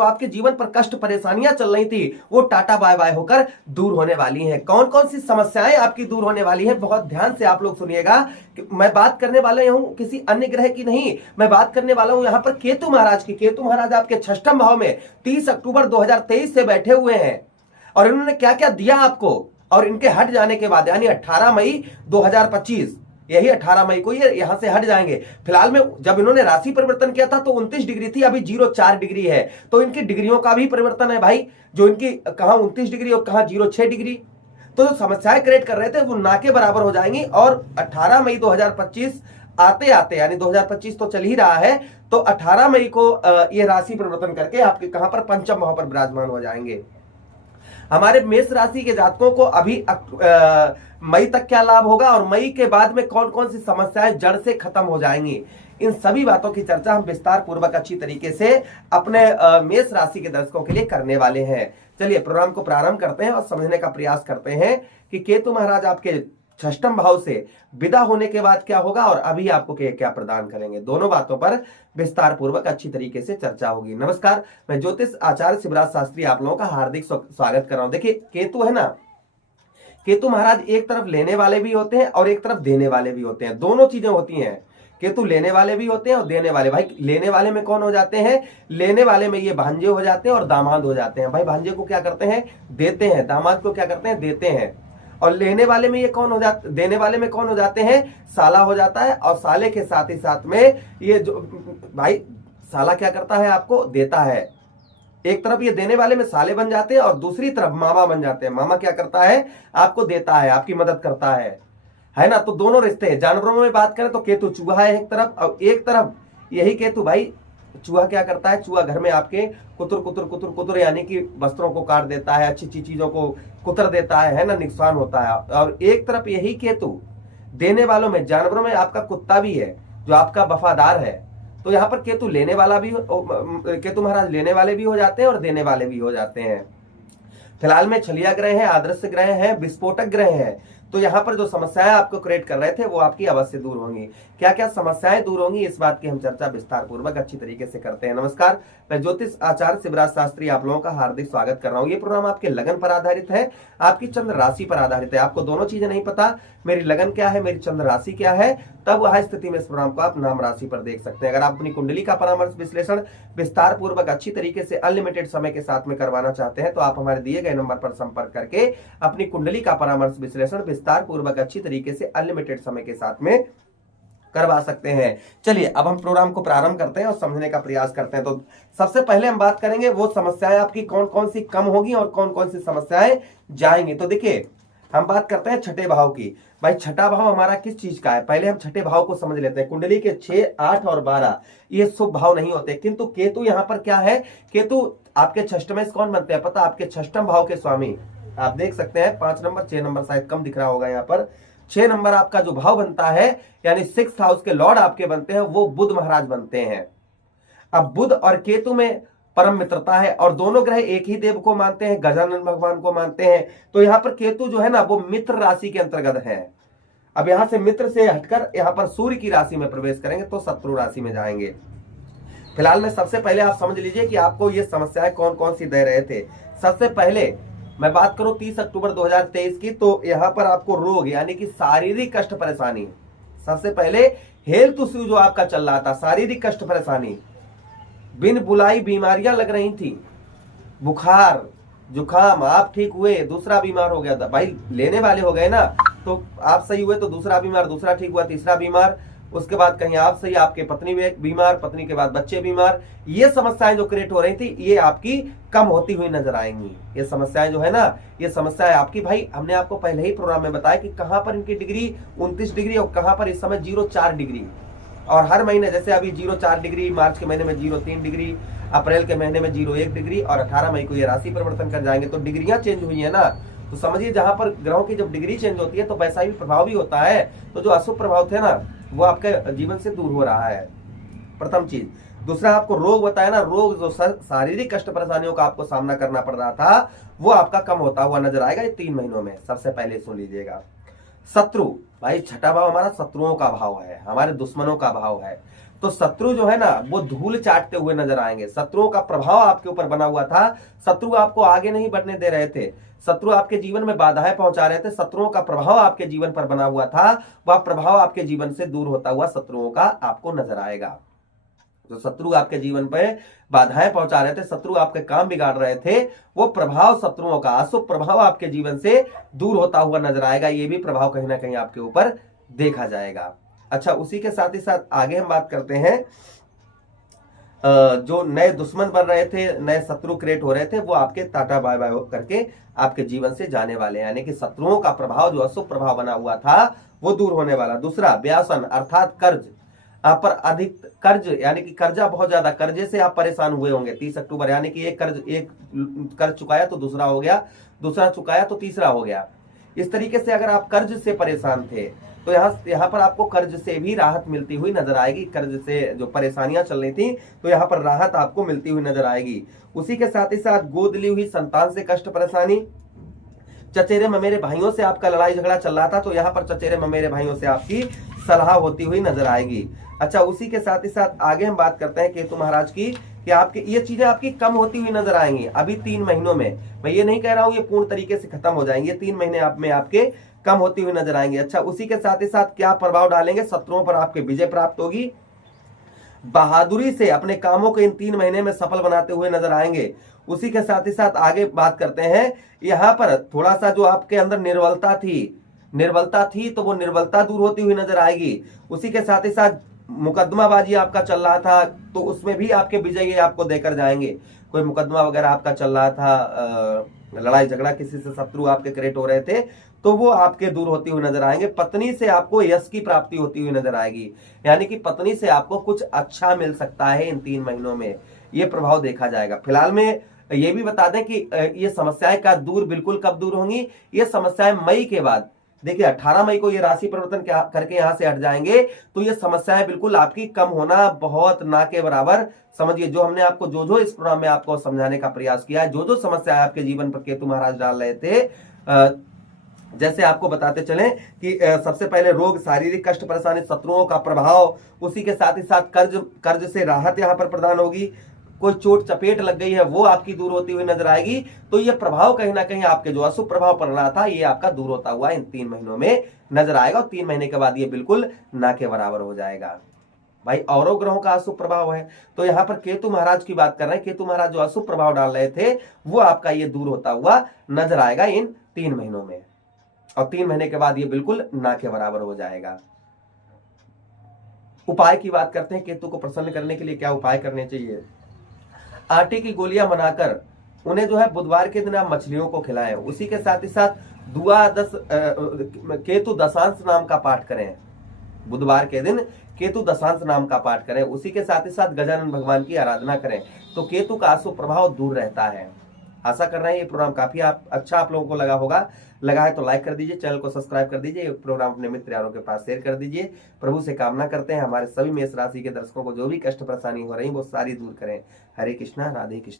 जो आपके जीवन पर कष्ट परेशानियां चल रही थी वो टाटा बाय बाय होकर दूर होने वाली हैं। कौन कौन सी समस्याएं आपकी दूर होने वाली हैं, बहुत ध्यान से आप लोग सुनिएगा। मैं बात करने वाला हूं किसी अन्य ग्रह की नहीं, मैं बात करने वाला हूं यहां पर केतु महाराज की। केतु महाराज आपके 6ठम भाव में 30 अक्टूबर 2023 से बैठे हुए हैं और इन्होंने क्या क्या दिया आपको, और इनके हट जाने के बाद यानी 18 मई 2025, यही 18 मई को ये यहां से हट जाएंगे। फिलहाल में जब इन्होंने राशि परिवर्तन किया था तो 29 डिग्री थी, अभी 04 डिग्री है, तो इनकी डिग्रियों का भी परिवर्तन है भाई, जो इनकी कहां 29 डिग्री और कहां 06 डिग्री। तो जो समस्याएं क्रिएट कर रहे थे वो ना के बराबर हो जाएंगी। और 18 मई 2025 आते आते, यानी 2025 तो चल ही रहा है, तो 18 मई को ये राशि परिवर्तन करके आपके कहां पर पंचम भाव पर विराजमान हो जाएंगे। हमारे मेष राशि के जातकों को अभी मई तक क्या लाभ होगा और मई के बाद में कौन कौन सी समस्याएं जड़ से खत्म हो जाएंगी, इन सभी बातों की चर्चा हम विस्तार पूर्वक अच्छी तरीके से अपने मेष राशि के दर्शकों के लिए करने वाले हैं। चलिए प्रोग्राम को प्रारंभ करते हैं और समझने का प्रयास करते हैं कि केतु महाराज आपके 6ठम भाव से विदा होने के बाद क्या होगा और अभी आपको क्या प्रदान करेंगे। दोनों बातों पर विस्तार पूर्वक अच्छी तरीके से चर्चा होगी। नमस्कार, मैं ज्योतिष आचार्य शिवराज शास्त्री आप लोगों का हार्दिक स्वागत कर रहा हूं। देखिए केतु है ना, केतु महाराज एक तरफ लेने वाले भी होते हैं और एक तरफ देने वाले भी होते हैं, दोनों चीजें होती हैं। केतु लेने वाले भी होते हैं और देने वाले। भाई लेने वाले में कौन हो जाते हैं, लेने वाले में ये भांजे हो जाते हैं और दामाद हो जाते हैं। भाई भांजे को क्या करते हैं, देते हैं, दामाद को क्या करते हैं, देते हैं। और लेने वाले में ये कौन हो जाते, देने वाले में कौन हो जाते हैं, साला हो जाता है। और साले के साथ ही साथ में ये जो भाई साला क्या करता है, आपको देता है। एक तरफ ये देने वाले में साले बन जाते हैं और दूसरी तरफ मामा बन जाते हैं। मामा क्या करता है, आपको देता है, आपकी मदद करता है ना। तो दोनों रिश्ते हैं। जानवरों में बात करें तो केतु चूहा है एक तरफ, और एक तरफ यही केतु भाई चूहा क्या करता है, चूहा घर में आपके कुतुर कुतुर कुतुर कुतुर यानी कि वस्त्रों को काट देता है, अच्छी अच्छी चीजों को कुतर देता है ना, नुकसान होता है। और एक तरफ यही केतु देने वालों में, जानवरों में आपका कुत्ता भी है जो आपका वफादार है। तो यहाँ पर केतु लेने वाला भी, केतु महाराज लेने वाले भी हो जाते हैं और देने वाले भी हो जाते हैं। फिलहाल में छलिया ग्रह है, आदर्श ग्रह है, विस्फोटक ग्रह है। तो यहाँ पर जो समस्याएं आपको क्रिएट कर रहे थे वो आपकी अवश्य दूर होंगी। क्या क्या समस्याएं दूर होंगी इस बात की हम चर्चा विस्तार पूर्वक अच्छी तरीके से करते हैं। नमस्कार, मैं ज्योतिष आचार्य शिवराज शास्त्री आप लोगों का हार्दिक स्वागत कर रहा हूँ। ये प्रोग्राम आपके लगन पर आधारित है, आपकी चंद्र राशि पर आधारित है। आपको दोनों चीजें नहीं पता, मेरी लगन क्या है, मेरी चंद्र राशि क्या है, तब वह स्थिति में इस प्रोग्राम को आप नाम राशि पर देख सकते हैं। अगर आप अपनी कुंडली का परामर्श विश्लेषण विस्तार पूर्वक अच्छी तरीके से अनलिमिटेड समय के साथ में करवाना चाहते हैं तो आप हमारे दिए गए नंबर पर संपर्क करके अपनी कुंडली का परामर्श विश्लेषण विस्तार पूर्वक अच्छी तरीके से अनलिमिटेड समय के साथ में करवा सकते हैं। चलिए अब हम प्रोग्राम को प्रारंभ करते हैं और समझने का प्रयास करते हैं। तो सबसे पहले हम बात करेंगे वो समस्याएं आपकी कौन कौन सी कम होगी और कौन कौन सी समस्याएं जाएंगी। तो देखिए हम बात करते हैं छठे भाव की। भाई छठा भाव हमारा किस चीज का है, पहले हम छठे भाव को समझ लेते हैं। कुंडली के 6, 8 और 12 ये शुभ भाव नहीं होते, किंतु केतु यहाँ पर क्या है, केतु आपके 6ठ में कौन बनते हैं पता, आपके 6ठम भाव के स्वामी। आप देख सकते हैं 5 नंबर 6 नंबर शायद कम दिख रहा होगा यहाँ पर। 6 नंबर आपका जो भाव बनता है यानी 6th हाउस के लॉर्ड आपके बनते हैं वो बुध महाराज बनते हैं। अब बुध और केतु में परम मित्रता है और दोनों ग्रह एक ही देव को मानते हैं, गजानन भगवान को मानते हैं। तो यहाँ पर केतु जो है ना वो मित्र राशि के अंतर्गत है। अब यहां से मित्र से हटकर यहाँ पर सूर्य की राशि में प्रवेश करेंगे तो शत्रु राशि में जाएंगे। फिलहाल में सबसे पहले आप समझ लीजिए कि आपको ये समस्याएं कौन कौन सी दे रहे थे। सबसे पहले मैं बात करूं 30 अक्टूबर 2023 की, तो यहाँ पर आपको रोग यानी कि शारीरिक कष्ट परेशानी, सबसे पहले हेल्थ इश्यू जो आपका चल रहा था, शारीरिक कष्ट परेशानी, बिन बुलाई बीमारियां लग रही थी, बुखार जुखाम, आप ठीक हुए दूसरा बीमार हो गया था। भाई लेने वाले हो गए ना, तो आप सही हुए तो दूसरा बीमार, दूसरा ठीक हुआ तीसरा बीमार, उसके बाद कहीं आप सही, आपके पत्नी बीमार, पत्नी के बाद बच्चे बीमार। ये समस्याएं जो क्रिएट हो रही थी ये आपकी कम होती हुई नजर आएंगी। ये समस्याएं जो है ना, ये समस्याएं आपकी, भाई हमने आपको पहले ही प्रोग्राम में बताया कि कहां पर इनकी डिग्री 29 डिग्री और कहां पर इस समय 04 डिग्री, और हर महीने जैसे अभी 04 डिग्री, मार्च के महीने में 03 डिग्री, अप्रैल के महीने में 01 डिग्री और 18 मई को ये राशि परिवर्तन कर जाएंगे। तो डिग्रियां चेंज हुई है ना, तो समझिए जहां पर ग्रहों की जब डिग्री चेंज होती है तो वैसा ही प्रभाव भी होता है। तो जो अशुभ प्रभाव थे ना वो आपके जीवन से दूर हो रहा है, प्रथम चीज। दूसरा आपको रोग बताया ना, रोग जो शारीरिक कष्ट परेशानियों का आपको सामना करना पड़ रहा था वो आपका कम होता हुआ नजर आएगा ये 3 महीनों में। सबसे पहले सुन लीजिएगा, शत्रु, भाई छठा भाव हमारा शत्रुओं का भाव है, हमारे दुश्मनों का भाव है। तो शत्रु जो है ना वो धूल चाटते हुए नजर आएंगे। शत्रुओं का प्रभाव आपके ऊपर बना हुआ था, शत्रु आपको आगे नहीं बढ़ने दे रहे थे, शत्रु आपके जीवन में बाधाएं पहुंचा रहे थे, शत्रुओं का प्रभाव आपके जीवन पर बना हुआ था, वह प्रभाव आपके जीवन से दूर होता हुआ शत्रुओं का आपको नजर आएगा। जो शत्रु आपके जीवन पे बाधाएं पहुंचा रहे थे, शत्रु आपके काम बिगाड़ रहे थे, वो प्रभाव शत्रुओं का अशुभ प्रभाव आपके जीवन से दूर होता हुआ नजर आएगा। ये भी प्रभाव कहीं ना कहीं आपके ऊपर देखा जाएगा। अच्छा, उसी के साथ ही साथ आगे हम बात करते हैं, जो नए दुश्मन बन रहे थे, नए शत्रु क्रिएट हो रहे थे, वो आपके टाटा बाय बाय करके आपके जीवन से जाने वाले हैं। यानी कि शत्रुओं का प्रभाव, जो अशुभ प्रभाव बना हुआ था, वो दूर होने वाला। दूसरा, व्यासन अर्थात कर्ज, आप पर अधिक कर्ज, यानी कि कर्जा बहुत ज्यादा, कर्जे से आप परेशान हुए होंगे 30 अक्टूबर, यानी कि एक कर्ज चुकाया तो दूसरा हो गया, दूसरा चुकाया तो तीसरा हो गया। इस तरीके से अगर आप कर्ज से परेशान थे तो यहाँ पर आपको कर्ज से भी राहत मिलती हुई नजर आएगी। कर्ज से जो परेशानियां चल रही थी तो यहाँ पर राहत आपको मिलती हुई नजर आएगी। उसी के साथ ही साथ गोद ली हुई संतान से कष्ट परेशानी, चचेरे ममेरे भाइयों से आपका लड़ाई झगड़ा चल रहा था तो यहाँ पर चचेरे ममेरे भाइयों से आपकी सलाह होती हुई नजर आएगी। अच्छा, उसी के साथ ही साथ आगे हम बात करते हैं केतु महाराज की, कि आपके ये चीजें आपकी कम होती हुई नजर आएंगी अभी 3 महीनों में। मैं ये नहीं कह रहा हूं ये पूर्ण तरीके से खत्म हो जाएंगे, 3 महीने आप में आपके कम होती हुई नजर आएंगे। अच्छा, उसी के साथ ही साथ क्या प्रभाव डालेंगे, शत्रुओं पर आपके विजय प्राप्त होगी, बहादुरी से अपने कामों को इन 3 महीने में सफल बनाते हुए नजर आएंगे। उसी के साथ ही साथ आगे बात करते हैं, यहाँ पर थोड़ा सा जो आपके अंदर निर्बलता थी तो वो निर्बलता दूर होती हुई नजर आएगी। उसी के साथ ही साथ मुकदमाबाजी आपका चल रहा था तो उसमें भी आपके विजय आपको देकर जाएंगे। कोई मुकदमा वगैरह आपका चल रहा था, लड़ाई झगड़ा किसी से शत्रु आपके क्रिएट हो रहे थे तो वो आपके दूर होती हुई नजर आएंगे। पत्नी से आपको यश की प्राप्ति होती हुई नजर आएगी, यानी कि पत्नी से आपको कुछ अच्छा मिल सकता है इन 3 महीनों में, ये प्रभाव देखा जाएगा। फिलहाल में ये भी बता दें कि ये समस्याएं का दूर बिल्कुल कब दूर होंगी, ये समस्याएं मई के बाद, देखिए 18 मई को ये राशि परिवर्तन करके यहां से हट जाएंगे तो ये समस्याएं बिल्कुल आपकी कम होना बहुत ना के बराबर समझिए। जो हमने आपको जो इस प्रोग्राम में आपको समझाने का प्रयास किया है, जो समस्याएं आपके जीवन पर केतु महाराज डाल रहे थे, जैसे आपको बताते चले कि सबसे पहले रोग, शारीरिक कष्ट परेशानी, शत्रुओं का प्रभाव, उसी के साथ ही साथ कर्ज से राहत यहां पर प्रदान होगी, कोई चोट चपेट लग गई है वो आपकी दूर होती हुई नजर आएगी। तो ये प्रभाव कहीं ना कहीं आपके जो अशुभ प्रभाव पड़ रहा था ये आपका दूर होता हुआ इन 3 महीनों में नजर आएगा और 3 महीने के बाद ये बिल्कुल ना के बराबर हो जाएगा। भाई औरों ग्रहों का अशुभ प्रभाव है तो यहाँ पर केतु महाराज की बात कर रहे हैं, केतु महाराज जो अशुभ प्रभाव डाल रहे थे वो आपका ये दूर होता हुआ नजर आएगा इन 3 महीनों में, और 3 महीने के बाद ये बिल्कुल ना के बराबर हो जाएगा। उपाय की बात करते हैं, केतु को प्रसन्न करने के लिए क्या उपाय करने चाहिए। आटे की गोलियां बनाकर उन्हें जो है बुधवार के दिन आप मछलियों को खिलाएं। उसी के साथ ही साथ केतु दशांश नाम का पाठ करें, बुधवार के दिन केतु दशांश नाम का पाठ करें। उसी के साथ ही साथ गजानन भगवान की आराधना करें तो केतु का अशुभ प्रभाव दूर रहता है। आशा कर रहे हैं ये प्रोग्राम काफी अच्छा आप लोगों को लगा होगा। लगा है तो लाइक कर दीजिए, चैनल को सब्सक्राइब कर दीजिए, प्रोग्राम अपने मित्र यारों के पास शेयर कर दीजिए। प्रभु से कामना करते हैं हमारे सभी मेष राशि के दर्शकों को जो भी कष्ट परेशानी हो रही वो सारी दूर करें। हरे कृष्णा, राधे कृष्ण।